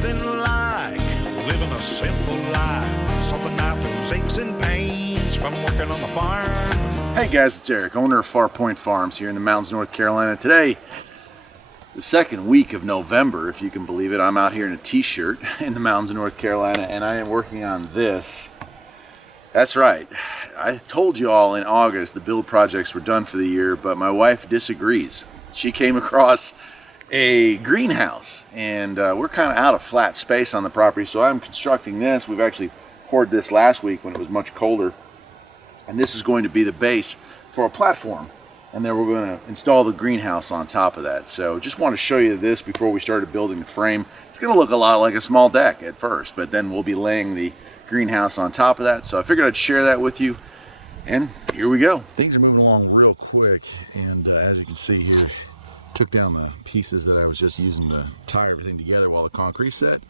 nothing like living a simple life. Something out those aches and pains from working on the farm. Hey guys, it's Eric, owner of Far Point Farms here in the mountains, North Carolina. Today, the second week of November, if you can believe it, I'm out here in a t-shirt in the mountains of North Carolina, and I am working on this. That's right. I told you all in August the build projects were done for the year, but my wife disagrees. She came across a greenhouse, and we're kind of out of flat space on the property, so I'm constructing this. We've actually poured this last week when it was much colder, and this is going to be the base for a platform, and then we're going to install the greenhouse on top of that. So just want to show you this before we started building the frame. It's going to look a lot like a small deck at first, but then we'll be laying the greenhouse on top of that. So I figured I'd share that with you, and here we go. Things are moving along real quick, and as you can see here, took down the pieces that I was just using to tie everything together while the concrete set.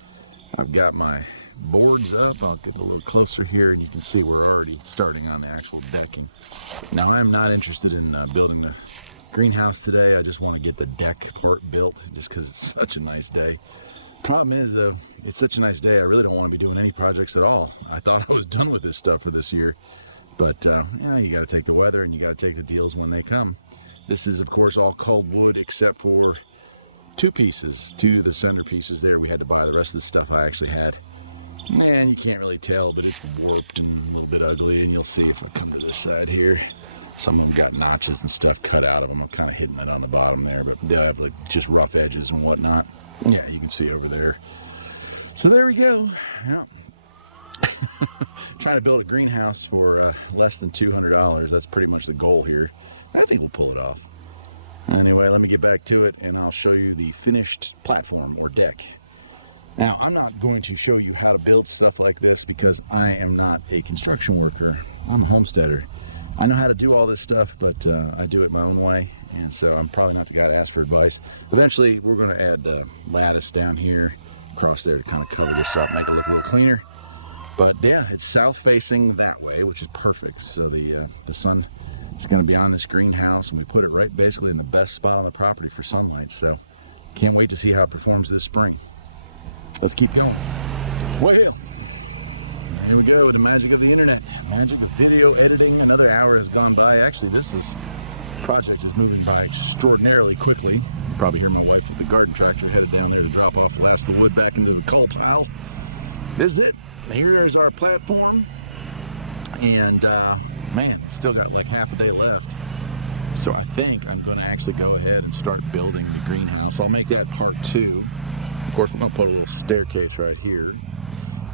I've got my boards up. I'll get a little closer here, and you can see we're already starting on the actual decking. Now, I am not interested in building the greenhouse today. I just want to get the deck part built just because it's such a nice day. Problem is, though, it's such a nice day, I really don't want to be doing any projects at all. I thought I was done with this stuff for this year, but yeah, you got to take the weather and you got to take the deals when they come. This is, of course, all culled wood except for two of the center pieces there. We had to buy. The rest of the stuff I actually had. Man, you can't really tell, but it's warped and a little bit ugly, and you'll see if I come to this side here. Some of them got notches and stuff cut out of them. I'm kind of hitting it on the bottom there, but they'll have like just rough edges and whatnot. Yeah, you can see over there. So there we go. Yeah. Trying to build a greenhouse for less than $200. That's pretty much the goal here. I think we'll pull it off. Anyway, let me get back to it, and I'll show you the finished platform or deck. Now, I'm not going to show you how to build stuff like this because I am not a construction worker. I'm a homesteader. I know how to do all this stuff, but I do it my own way, and so I'm probably not the guy to ask for advice. Eventually, we're going to add lattice down here across there to kind of cover this up, make it look a little cleaner. But yeah, it's south facing that way, which is perfect. So the sun is going to be on this greenhouse, and we put it right basically in the best spot on the property for sunlight. So can't wait to see how it performs this spring. Let's keep going. Well, here we go with the magic of the internet, magic of video editing. Another hour has gone by. Actually, this project is moving by extraordinarily quickly. You probably hear my wife with the garden tractor headed down there to drop off the last of the wood back into the cull pile. This is it. Here is our platform, and man, it's still got like half a day left. So I think I'm going to actually go ahead and start building the greenhouse. I'll make that part 2. Of course, we're going to put a little staircase right here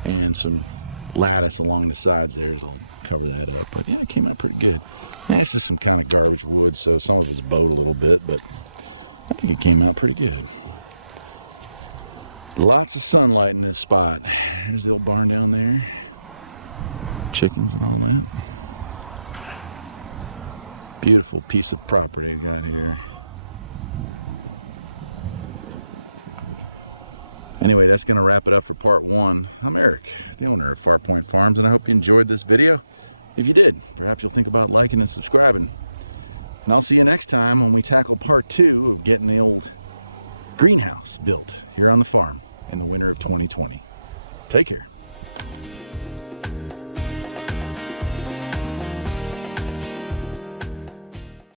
and some lattice along the sides there to cover that up. But yeah, it came out pretty good. Yeah, this is some kind of garbage wood, so some of it's bowed a little bit, but I think it came out pretty good. Lots of sunlight in this spot. There's the old barn down there. Chickens and all that. Beautiful piece of property I got here. Anyway, that's going to wrap it up for part 1. I'm Eric, the owner of Far Point Farms, and I hope you enjoyed this video. If you did, perhaps you'll think about liking and subscribing. And I'll see you next time when we tackle part 2 of getting the old greenhouse built here on the farm in the winter of 2020. Take care.